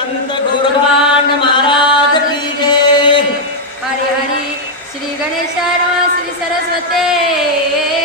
संत गोरबांड महाराज की जय। हरी हरी श्री गणेशाय श्री सरस्वते।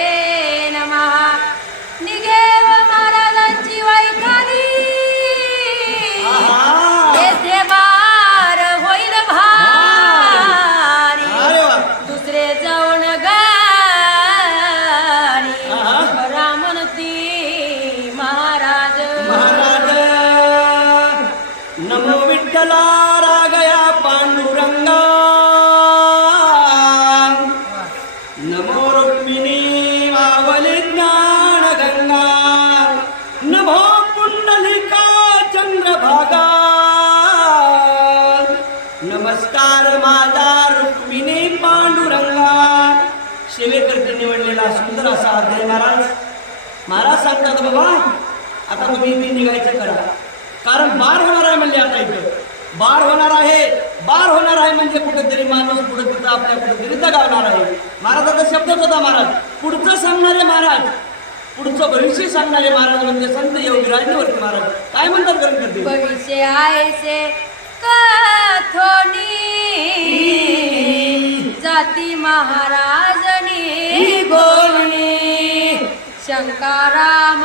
अध्याय महाराज. महाराज सांगतात बाबा आता तुम्ही इथे निघायचं करा. कारण बार होणार आहे म्हणजे आता इथं. बार होणार आहे. बार होणार आहे म्हणजे कुठेतरी माणूस पुढे तिथं आपल्या कुठेतरी दगावणार आहे. महाराजाचा शब्दच होता महाराज. पुढचं सांगणारे महाराज. पुढचं भविष्य सांगणारे महाराज म्हणजे संत योगीराज निवर्ती महाराज. काय म्हणतात ग्रंथ भविष्य कथोनी. जाती महाराजनी गोवणी शंकाराम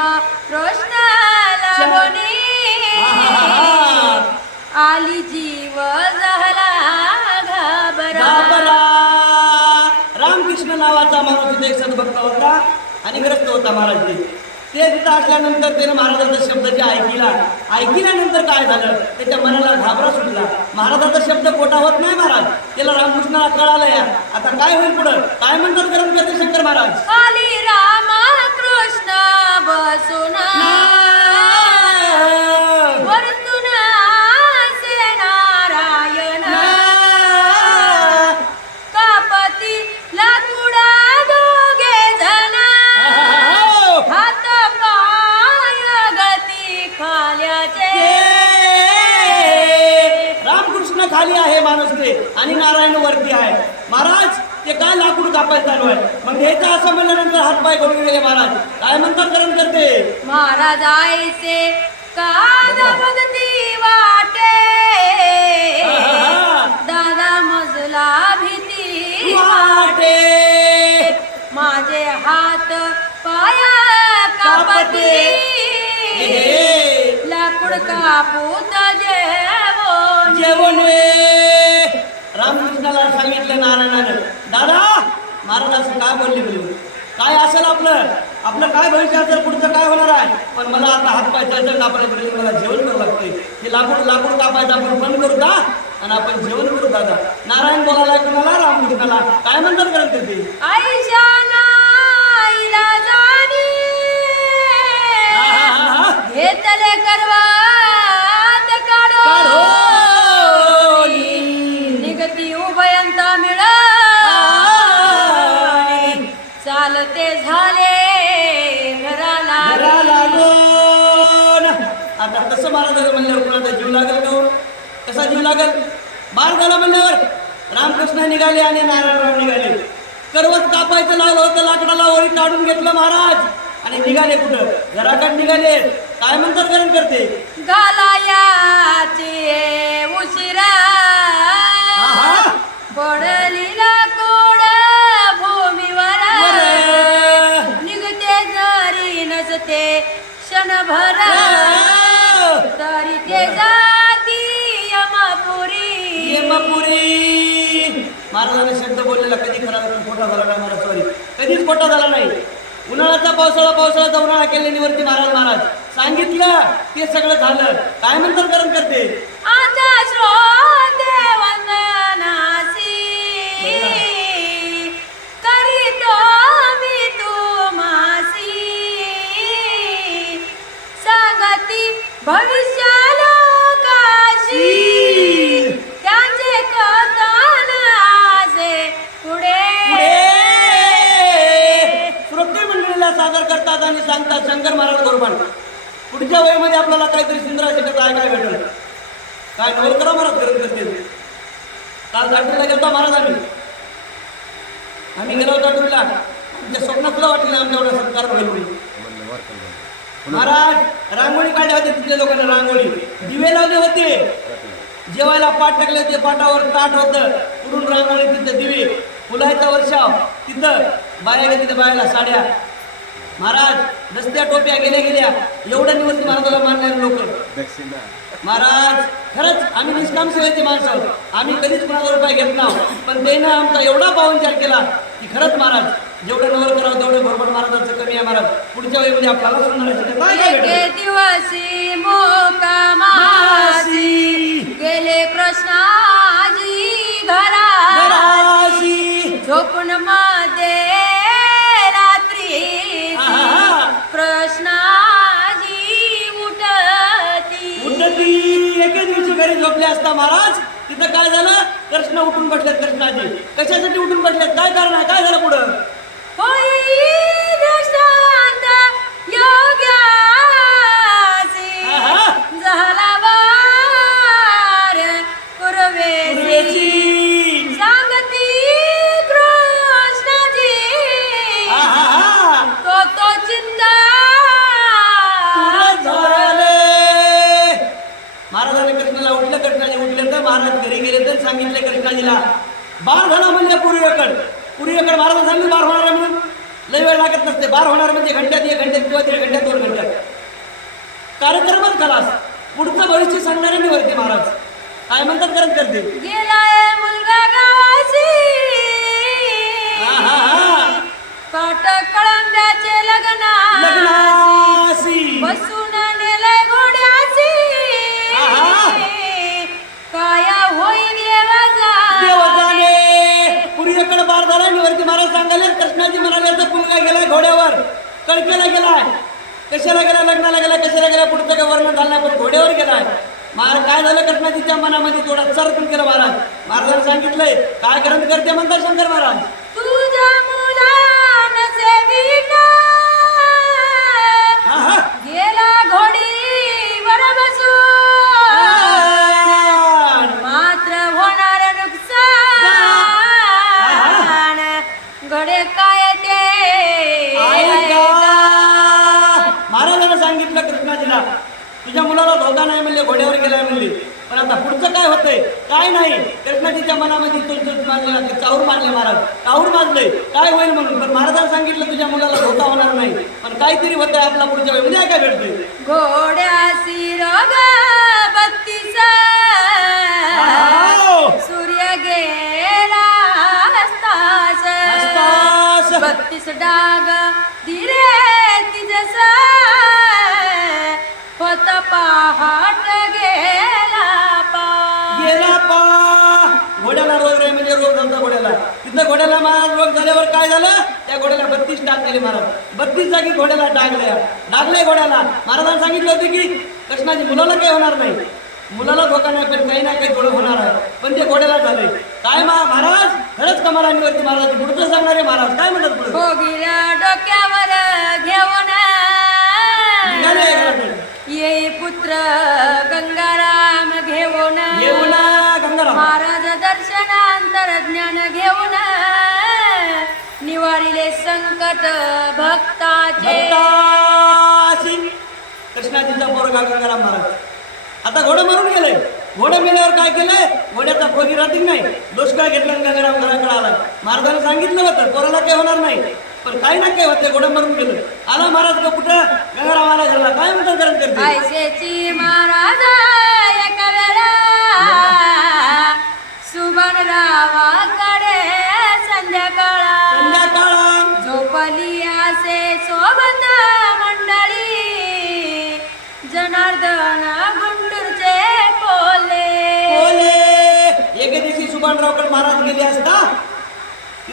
कृष्ण लागोनी आली जीव झाला घाबरा. घाबरा. रामकृष्ण नावाचा माणूस तिथे एक सद्भक्त होता आणि ग्रस्त होता महाराज ते ते तिथं असल्यानंतर त्याने महाराजाचा शब्द जे ऐकिला ऐकल्यानंतर काय झालं? त्याच्या मनाला घाबरा सुटला. महाराजाचा शब्द खोटा होत नाही महाराज. त्याला रामकृष्णाला कळालं या आता काय होईल पुढं? काय म्हणतात ग्रंथ करते शंकर महाराज? कृष्ण बसून। कापायचं चालू आहे. मग घ्यायचं असं म्हणल्यानंतर हातपाय करून गेले महाराज. काय म्हणतात करण करते महाराज आईचे बघती वाटे. दादा मजला भीती वाटे. माझे हात पाया कापती. लाकूड कापूत जेवण. जेवण रामकृष्णाला सांगितलं नारायणानं दादा महाराज असं काय बोलले बोलू काय असेल आपलं? आपलं काय भविष्य असेल पुढचं काय होणार आहे? पण मला आता हात पाय तळतळ कापायला पडेल मला जेवण करावं लागतंय. हे लाकूड लाकूड कापायचं आपण बंद करू का? आणि आपण जेवण करू दादा नारायण बोलायला कुणाला? रामकृष्णाला काय म्हणतात करत ते घेतले करवात काढो आता कसं महाराजाला म्हणल्यावर कुणाचा जीव लागेल का हो? कसा जीव लागेल? बार झाला म्हणल्यावर रामकृष्ण निघाले आणि नारायणराव निघाले. करवत कापायचं लावलं होतं लाकडाला वरी काढून घेतलं महाराज. आणि निघाले कुठं? घराकडे निघाले. काय म्हणतात गरम करते घालायाचे उशिरा. आहा. महाराजांनी शब्द बोललेला कधी खरा खोटा झाला नाही महाराज सॉरी कधीच खोटा झाला नाही. उन्हाळ्याचा पावसाळा पावसाळ्याचा उन्हाळा केल्यावरती महाराज महाराज. सांगितलं ते सगळं झालं. काय गरम करते? आता काय काय भेटल. काय नवल करा महाराज गरम करते काल दाटूला गेलतो महाराज आम्ही. आम्ही गेलो दाटूला आमच्या स्वप्न सुद्धा वाटलं आमच्या एवढा सत्कार होईल महाराज रांगोळी काढल्या होत्या तिथल्या लोकांना रांगोळी. दिवे लावले होते. जेवायला पाठ टाकले ते पाठावर ताट होतं. पुढून रांगोळी तिथं दिवे. फुलायचा वर्षाव. तिथं बाया गेल्या तिथं बायाला साड्या. महाराज रस्त्या टोप्या गेल्या गेल्या. एवढ्या निवृत्ती महाराजाला मानणारे लोक. महाराज खरंच आम्ही निष्काम सेवेचे माणसं आम्ही कधीच कुणाचा रुपये घेत नाही पण त्यानं आमचा एवढा पाहुणचार केला की खरंच महाराज जेवढं नवर करावं तेवढं बरोबर महाराजांचं कमी आहे महाराज. पुढच्या वेळी म्हणजे आपल्याला सुंदर मोकामासी गेले झोपले महाराज तिथं काय झालं? कृष्ण उठून बसल्यात कृष्णाजी. कशासाठी उठून बसल्यात काय कारण आहे? काय झालं पुढं? सांगितले बार झाला म्हणजे पूर्वेकड पूर्वेकड महाराज सांगितले बार होणार म्हणजे आहे म्हणजे म्हणून. लय वेळ लागत नसते. बार होणार म्हणजे घंट्यात एक घंट्यात किंवा दीड घंट्यात दोन घंट्यात. कार्यक्रमच खलास. पुढचं भविष्य सांगणारे निवडते महाराज काय म्हणतात करत करते लग्नाची कृष्णाजी म्हणाले तर मुलगा गेलाय घोड्यावर. कडकेला गेलाय. कशाला गेला लग्नाला गेला कशाला गेला पुढचं काय वर्णन झालं पण घोड्यावर गेलाय. महाराज काय झालं? कृष्णाजीच्या मनामध्ये थोडा चरकून केलं महाराज. महाराजांनी सांगितलंय काय ग्रंथ करते म्हणतात शंकर महाराज? म्हणले घोड्यावर गेलाय म्हणले. पण आता पुढचं काय होतंय? काय नाही. कृष्णाजीच्या मनामध्ये तुझ मानले ना चाऊर मानले महाराज. चाऊर मानले काय होईल म्हणून? पण महाराजांना सांगितलं तुझ्या मुलाला धोका होणार नाही. पण काहीतरी होतंय आपला पुढच्या वेळी. उद्या काय भेटते घोड्यासी रोग बत्तीस. आहो. सूर्य गेला. बत्तीस डाग दिले तिजस. होत पहाट गेला पा. गेला पा. घोड्याला रोग रे म्हणजे रोग झाला घोड्याला. तिथं घोड्याला महाराज रोग झाल्यावर काय झालं? त्या घोड्याला बत्तीस टाक दिले महाराज. बत्तीस जागी घोड्याला डागल्या डागले घोड्याला. महाराजांनी सांगितलं होतं की कृष्णाजी मुलाला काही होणार नाही. मुलाला धोका नाही पण काही ना काही थोडं होणार आहे. पण ते घोड्याला झालंय काय मा महाराज? खरंच कमालांवरती महाराज पुढचं सांगणारे महाराज. काय म्हणतात पुढे? डोक्यावर घेऊन. येई पुत्र गंगाराम घेऊन. येऊ ना गंगाराम. महाराज दर्शन अंतरज्ञान घेऊन. निवारिले संकट भक्ताचे. कृष्णाजीचा पोरगा गंगाराम महाराज. आता घोडं मरून गेले. घोडं मेल्यावर काय केलंय घोड्याचा खोगी राहतील नाही. दुष्काळ घेतला गंगाराम घराकडे आला. महाराजांनी सांगितलं होतं पोराला काही होणार नाही. पण काही ना काही होते घोडं मरून गेलं. आला महाराज का कुठं? गंगाराम आला घरला काय म्हणतात करत करते? ऐसेची महाराज एका वेळा. सुबन रावाकडे संध्याकाळा. संध्याकाळ. झोपली असे सोबत मंडळी. जनार्दन गुंटूरचे कोले. कोले. एके दिवशी सुभानरावकडे महाराज गेले असता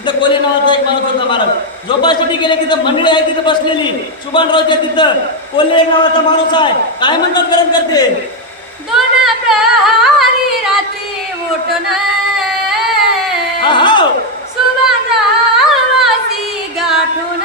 तिथं कोले नावाचा एक माणूस होता महाराज. झोपायसाठी गेले तिथं मंडळी आहे तिथं बसलेली. सुभानरावच्या तिथं. कोल्हे एक नावाचा माणूस आहे. काय म्हणतात करत करते? दोन प्रहारी रात्री उठून आहो. सुभानरावासी गाठून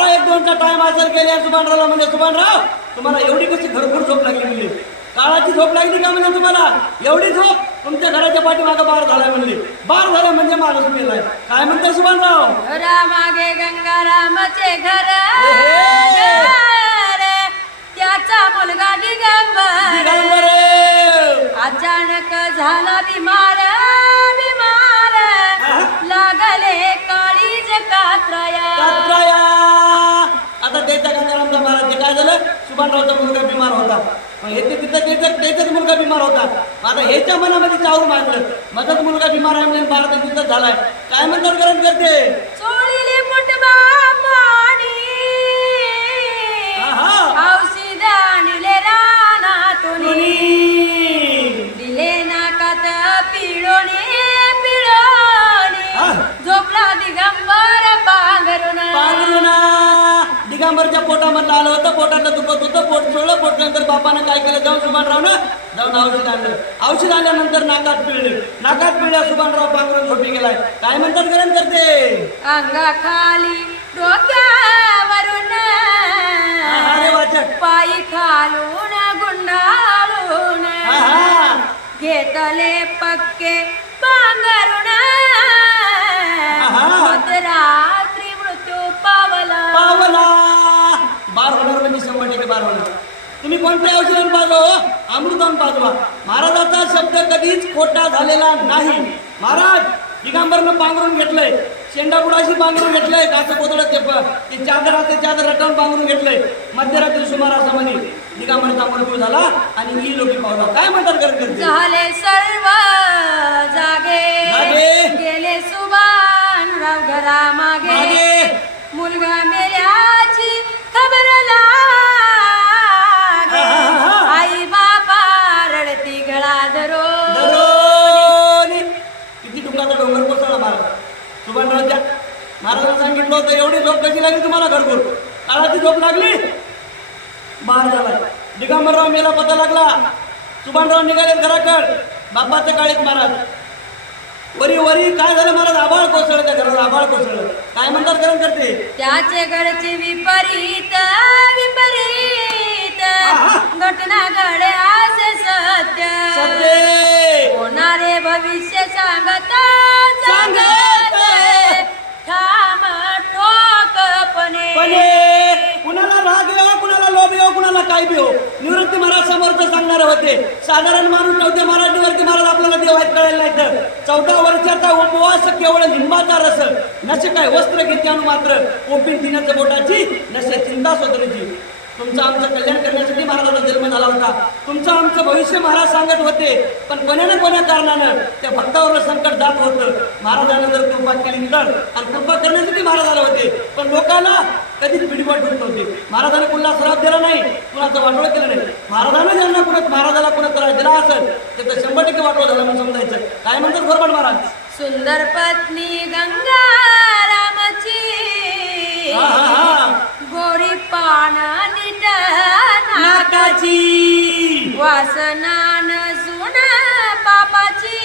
बारा एक दोनचा टाइम असेल केल्या सुभानरावला म्हणजे सुभानराव तुम्हाला एवढी कशी घरभर झोप लागली म्हणली? काळाची झोप लागली का म्हणजे तुम्हाला? एवढी झोप तुमच्या घराच्या पाठीमागं बार झालाय म्हणली. बार झाला म्हणजे माणूस मेलाय. काय म्हणते सुभानराव गंगारामचे घर. हे. घर. झालं सुभानरावचा मुलगा बिमार होता. मग हे ते तिथं त्याचा त्याचाच मुलगा बिमार होता. आता ह्याच्या मनामध्ये चावून मारलं माझाच मुलगा बिमार आहे म्हणजे भारत तिथं झालाय. काय म्हणतात गरज करते. झोपला दिगंबर पांघरुणा दिगंबरच्या पोटामधलं आलं होतं पोटातलं दुखत होतं पोट सोडलं पोटल्यानंतर बापानं काय केलं? जाऊन सुभानरावनं जाऊन औषध आणलं. औषध आल्यानंतर नाकात पिळले. नाकात पिळल्या सुभानराव पांघरून झोपी गेलाय. काय म्हणतात गरज करते? अंगाखाली डोक्यावरून अरे वाचक. पायी खालून गुंडाळून. घेतले पक्के पांघरून आहा. बार होणार तुम्ही कोणत्या औषधाने पाजवा हो? अमृतान पाजवा महाराजाचा शब्द कधीच खोटा झालेला नाही. महाराज दिगंबरनं पांघरून घेतलंय. शेंडापुडाशी पांघरून घेतलंय. काचं कोतडं ते ते चादर ते चादर रटवून पांघरून घेतलंय. मध्यरात्री सुमारासामध्ये दिगंबरचा मृत्यू झाला आणि ही लोकी पावला. काय म्हणतात करत झाले सर्व जागे. गेले सुबान राव घरा मागे. मुलगा मेल्याची खबर लागे होतं एवढी झोप कशी लागली तुम्हाला घरभर काळाची झोप लागली? बाहेर झाला दिगंबरराव मेला पता लागला. सुभानराव निघाले घराकड. बापाच्या काळीत महाराज. वरी वरी काय झालं महाराज? आबाळ कोसळलं त्या घरात आबाळ कोसळलं. काय म्हणतात गरम करते त्याचे घडचे विपरीत विपरीत. घटना घडे असे सत्य. सत्य. होणारे भविष्य सांगत सांगत. येऊ हो निवृत्ती महाराज समर्थ सांगणारे होते. साधारण माणूस नव्हते महाराज निवृत्ती महाराज आपल्याला देव आहेत कळायला नाही तर. चौदा वर्षाचा उपवास केवळ लिंबाचा रस नसे काय? वस्त्र घेते मात्र. कोपीन तिण्याच्या बोटाची नसे चिंता स्वतःची. तुमचं आमचं कल्याण करण्यासाठी महाराजाला जन्म झाला होता. तुमचं आमचं भविष्य महाराज सांगत होते. पण कोण्या ना कोण्या कारणानं त्या भक्तावर संकट जात होतं. महाराजांना जर कृपा केली तर आणि कृपा करण्यासाठी महाराज आले होते. पण लोकांना कधीच पिढीपाठ होत नव्हती. महाराजांनी कुणाला सराव दिला नाही कुणाचं वाटोळ केलं नाही. महाराजांना ज्यांना कुणा महाराजाला कुणा त्रास दिला असेल त्याचं शंभर टक्के वाटोळ झालं म्हणून समजायचं. काय म्हणतात गोरबड महाराज? सुंदर पत्नी गंगा रामची. गोरी पान नीट नाकाची. नाकाची. वासनान सुन पापाची.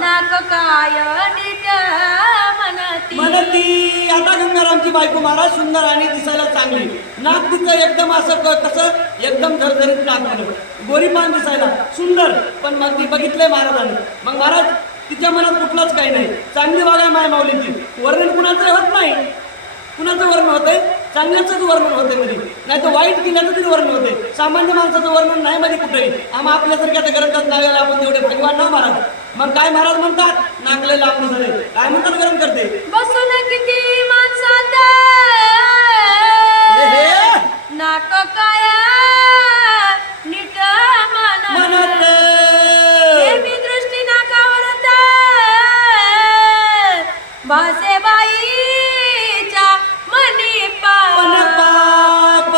नाक काय नीट म्हणती ती आता गंगारामची बायको महाराज सुंदर आणि दिसायला चांगली. नाक तिचं एकदम असं कसं एकदम झरझरीत नाक आलं गोरीपान दिसायला सुंदर पण मग ती बघितलंय महाराजांनी. मग महाराज तिच्या मनात कुठलाच काही नाही. चांगली वागाय माय माऊलींची. वर्णन कुणाचं होत नाही. कुणाचं वर्णन होतंय? चांगल्याचंच वर्णन होते मध्ये नाही तर वाईट किल्ल्याचं तरी वर्णन होते सामान्य माणसाचं वर्णन नाही मध्ये कुठेही. आम्हा आपल्यासारख्या त्या ग्रंथात नाही आपण तेवढे भगवान ना महाराज? मग काय महाराज म्हणतात? नाकले लांब झाले. काय म्हणतात गरम करते? बसून किती माणसात. नाक काय नीट म्हणत म्हणत नेहमी दृष्टी भासे बाईच्या मनी पण पा पाप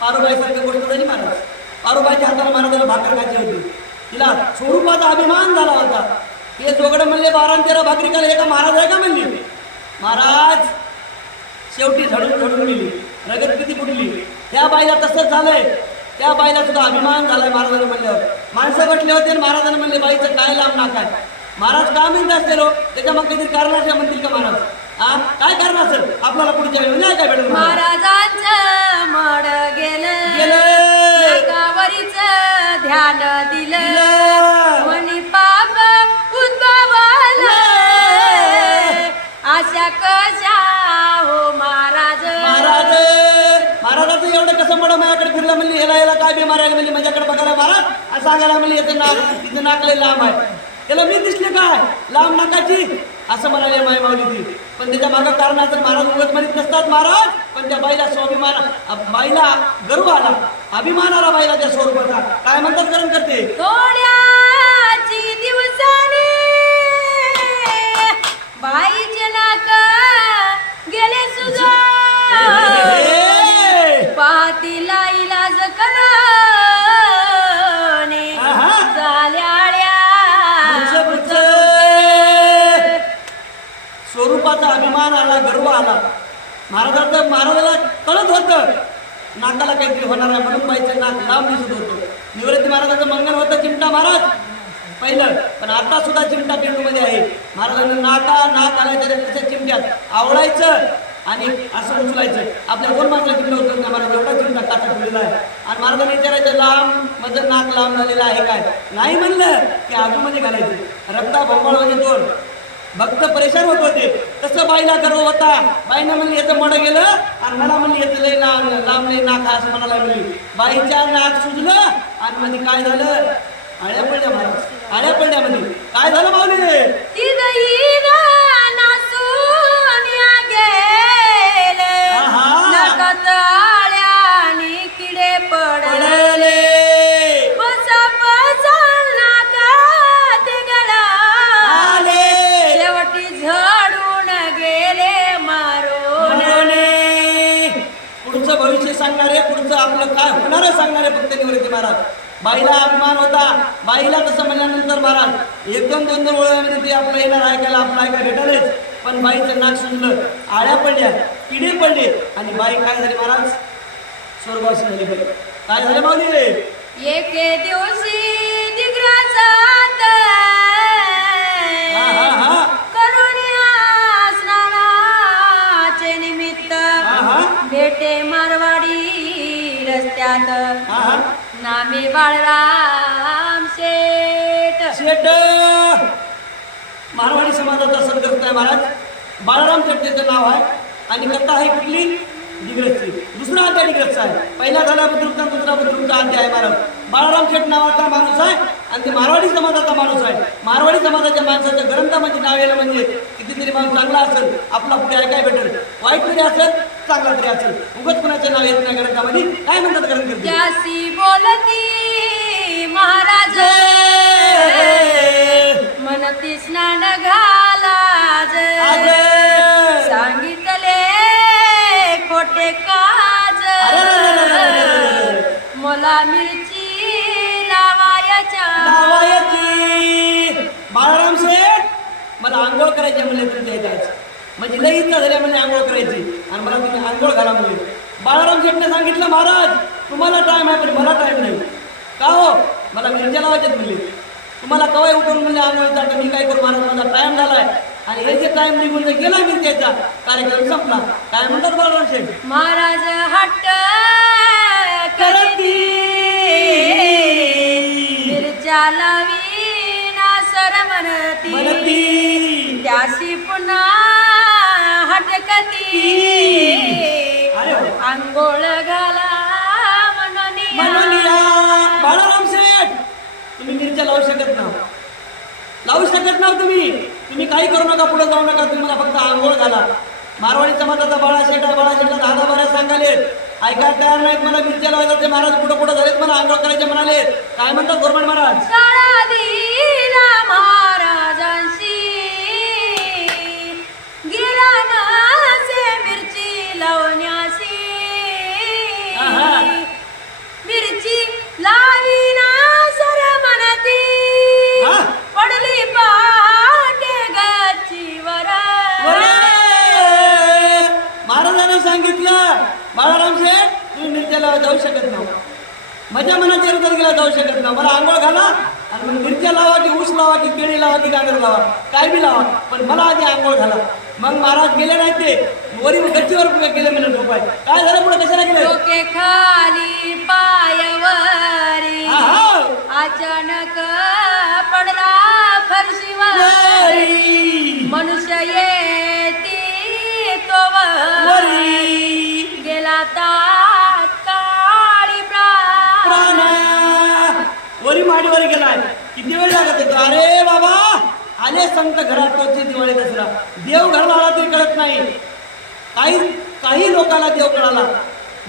पारुबाई सारखी गोष्ट झाली महाराज. पारुबाईच्या हाताने महाराजाला भाकर खायची होती. तिला स्वरूपाचा अभिमान झाला होता. हे जोगडे म्हणले बारा तेरा भाकरी खाले एका महाराज आहे का म्हणली? महाराज शेवटी झडून झडून गेली प्रगत किती फुटली. त्या बाईला तसंच झालंय. त्या बाईला सुद्धा अभिमान झालाय महाराजांना म्हणल्यावर. माणसं बसले होते आणि महाराजांना म्हणले बाईचं काय लांब नाक आहे? महाराज का म्हणत असलेलो? त्याच्या मग काहीतरी कारणाच्या म्हणतील का महाराज? हा काय कारण असेल? आपल्याला पुढच्या वेळी नाही काय भेटेल? महाराजांचं मड गेलं. गेलं. ध्यान दिलं. म्हणली ह्याला ह्याला काय बिमार आहे म्हणली माझ्याकडे बघायला महाराज सांगायला म्हणली याचं नाक तिचं नाक लय लांब आहे. त्याला मी दिसले काय लांब नाकाची? असं म्हणाले माय माऊली ती पण त्याच्या मागं कारण असेल महाराज उगत म्हणत नसतात महाराज. पण त्या बाईला स्वाभिमान बाईला गर्व आला. अभिमान आला बाईला त्या स्वरूपाचा. काय म्हणतात करण करते? दिवसाने बाईचे नाक गेले सुजा अभिमान गर्व आला. महाराजांचं महाराजाला कळत होतं. नाकाला काहीतरी होणार आहे म्हणून पाहिजे नाक लांब दिसत होतं. निवृत्ती महाराजाचं मंगल होतं चिमटा महाराज. पहिलं. पण आता सुद्धा चिमटा पेंडूमध्ये आहे. महाराजांना नाका नाक आलाय त्याच्या चिमट्यात. आवडायचं आणि असं उचलायचं. आपल्या दोन माणसाला चिमटा उचलत नाही महाराज एवढा चिमटा काचा ठेवलेला आहे. आणि महाराजांनी विचारायचं लांब माझं नाक लांब झालेलं आहे काय? नाही म्हणलं की आजूमध्ये घालायचं. रक्ता बोंबाळमध्ये तोड भक्त परेशान होत होते. तसं बाईला गर्व होता. बाईनं म्हणली याचं मड गेलं आणि मला म्हणली याचं लय लांब लांब लय नाक असं म्हणाला म्हणली बाईच्या नाक सुजलं आणि मध्ये काय झालं? आळ्या पडल्या महाराज आळ्या पडल्या मध्ये काय झालं माऊली? आळ्यानी किडे पडले. बाईला अभिमान होता. बाईला तसं म्हणल्यानंतर महाराज एकदम दोन दोन ओळ्यामध्ये ते आपलं येणार ऐकायला आपलं ऐकायला भेटायलाच पण बाईचं नाक सुजलं आळ्या पडल्या किडे पडले. आणि बाई काय झाली महाराज? स्वर्गवासी झाली बाई. काय झाले माऊली? एक दिवशी हा हा. नामे बाळराम शेठ. शेट मारवाडी समाजाचा सदग्रस्त आहे महाराज. बाळाराम शेट त्याचं नाव आहे. आणि कथा आहे कुठली? डिग्रजची दुसरा अध्याय डिग्रजचा आहे. पहिला झाला बुद्रुकचा दुसरा बुद्रुकचा अध्याय आहे महाराज. बाळाराम शेठ नावाचा माणूस आहे आणि ते मारवाडी समाजाचा माणूस आहे. मारवाडी समाजाच्या माणसाच्या ग्रंथामध्ये नाव येणं म्हणजे कितीतरी माणूस चांगला असेल. आपला पुढे ऐकाय भेटेल. वाईट तरी असेल? चांगला तरी असेल. उगत कुणाचे नाव येत नाही ग्रंथामध्ये काय म्हणतात करते त्यासी बोलती महाराज. मनती स्नान घालाज सांगितले खोटे काज. मला मिरची लावायच्या. लावायची. बाळाराम शेठ मला आंघोळ करायची म्हणले तुमच्या इथं म्हणजे लई इच्छा झाली म्हणजे आंघोळ करायची. आणि मला तुम्ही आंघोळ घाला म्हणले बाळाराम शेठने सांगितलं महाराज तुम्हाला टाइम आहे पण मला टाइम नाही. का हो? मला मिरच्या लावायच्यात म्हणले. तुम्हाला कवाय उठून म्हणले आंघोळीचा तर मी काय करू? महाराज माझा टाइम झालाय. आणि हे जे टाइम निघून गेला मिरच्याचा कार्यक्रम संपला. काय म्हणतात बाळाराम शेठ महाराज हट्ट करती. मिरच्या लावीना सर म्हणती त्याशी पुन्हा. आंघोळ घाला बाळाराम शेठ तुम्ही मिरच्या लावू शकत ना लावू शकत ना तुम्ही. तुम्ही काही करू नका पुढे जाऊ नका तुम्ही मला फक्त आंघोळ घाला. मारवाडी समाजाचा बाळा शेठ बाळा शेठला दहा दहा बाऱ्या सांगाले. ऐकायला तयार नाहीत मला मिरच्या लावायचं ते महाराज पुढे पुढे झालेत मला आंघोळ करायचे म्हणाले. काय म्हणतात गव्हर्नमेंट महाराज? महाराजांशी गेला मिरची आहा. मिरची लावीना सर म्हणती? पडली पाटे वरे! महाराजांनी सांगितलं बाळाराम शेठ तुम्ही मिरच्या लावा जाऊ शकत नाही. माझ्या मनाच्या गेला जाऊ शकत नाही. मला आंघोळ घाला आणि मग मिरच्या लावा की ऊस लावा की केळी लावा की गाजर लावा. काय बी लावा पण मला आधी आंघोळ घाला. मग महाराज गेले नाही ते. वरी गच्चीवर गेले म्हणजे झोपाय. काय झालं पुढे? कशाला गेले? खाली पायवरी. अचानक पडला फरशीवर. वरी. मनुष्य येती तो. गेला तात्काळी प्राण. प्राण! वरी माडीवर गेलाय. किती वेळ लागत अरे बाबा! आले संत घरात दिवाळी दसरा. देव घराला आला तरी कळत नाही. काही काही लोकाला देव कळाला.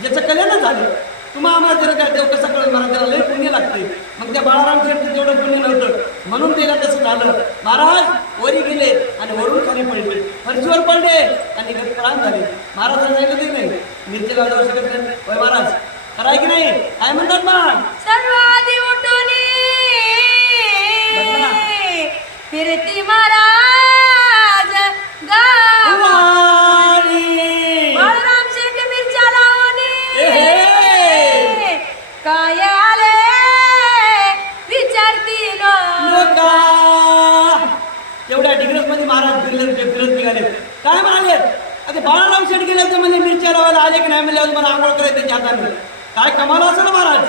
ज्याचं कल्याणच झालं. तुम्हा आम्हाला जर काय देव कसं कळत मला त्याला लय पुण्य लागते. मग त्या बाळाराम शेठचं तेवढं पुण्य नव्हतं. म्हणून त्याला तसं झालं. महाराज वरी गेले आणि वरून खाली पडले. फरशीवर पडले आणि प्राण झाले. महाराज सांगितलं ते नाही. मिरची लावल्यावर शकत नाही. महाराज महाराज आहे की नाही? काय म्हणतात ना फिरती महाराज गाव वारी. बाळराम शेठ मिरच्या एहे. काय आले? विचारतील. एवढ्या डिग्रसमध्ये महाराज फिरले फिरत निघाले. काय म्हणाले? आता बाळाराम शेठ गेले तर म्हणजे मिरच्या लावायला आले की नाही म्हणले मला आंघोळ करायचं त्याच्या हाताने काय कमाल असं ना महाराज?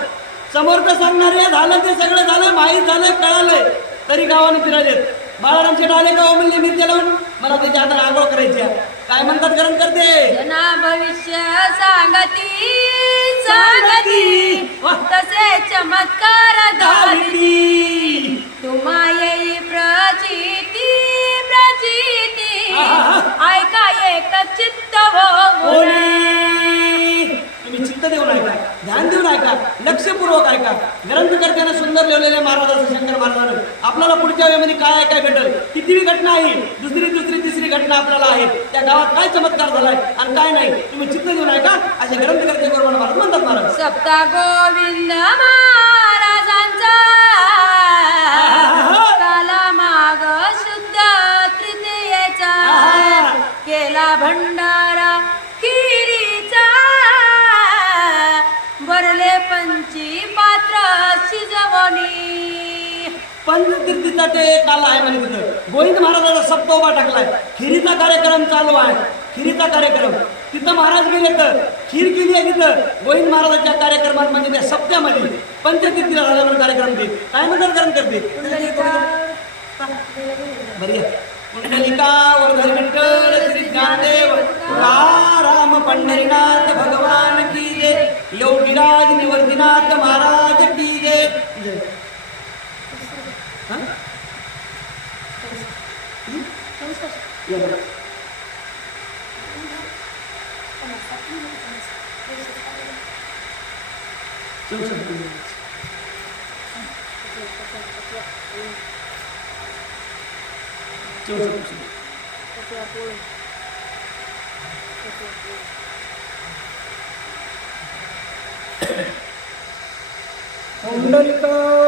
समोर तर सांगणारे झालं ते सगळं झालं माहीत झालं कळालंय. तरी गावाने फिरायलेत बाळाराम शेठ आले का हो म्हणले मिरच्या लावून मला त्याच्या हाताने आंघोळ करायची आहे. काय म्हणतात गरम करते जना भविष्य सांगती सांगती. तसे चमत्कार धारी दाविती. तुम्हा येई प्रचिती प्रचिती आहा. ऐका एक चित्त हो कोणी तुम्ही चित्त देऊन ऐका ध्यान देऊन ऐका लक्षपूर्वक ऐका. ग्रंथकर्त्यानं सुंदर लिहिलेल्या महाराजाचं शंकर महाराजानं आपल्याला पुढच्या वेळेमध्ये काय काय भेटल? कितीवी घटना आहे दुसरी दुसरी तिसरी घटना आपल्याला आहे. त्या गावात काय चमत्कार झालाय आणि काय नाही तुम्ही चित्त देऊन ऐका. असे ग्रंथकर्ते बरोबर महाराज म्हणतात महाराज. सप्ता गोविंद महाराजांचा. काला माग शुद्ध तृतीयेचा. आहा. केला भंडारा भरले पंची पात्र शिजवणी. पंचतीर्थीचा ते काल आहे म्हणे तिथं. गोविंद महाराजाचा सप्त उभा टाकलाय. खिरीचा कार्यक्रम चालू आहे. खिरीचा कार्यक्रम. तिथं महाराज गेले तर खीर केली आहे तिथं. गोविंद महाराजाच्या कार्यक्रमात म्हणजे त्या सप्त्यामध्ये पंचतीर्थीला झाला म्हणून कार्यक्रम ते काय म्हणतात कारण करते. कुंडलिका विठ्ठल श्री ज्ञानदेव. राम पंढरीनाथ भगवान की जय. योगीराज निवर्तीनाथ महाराज की जय. चौसष्ट. चौसष्ट. पुंडलिका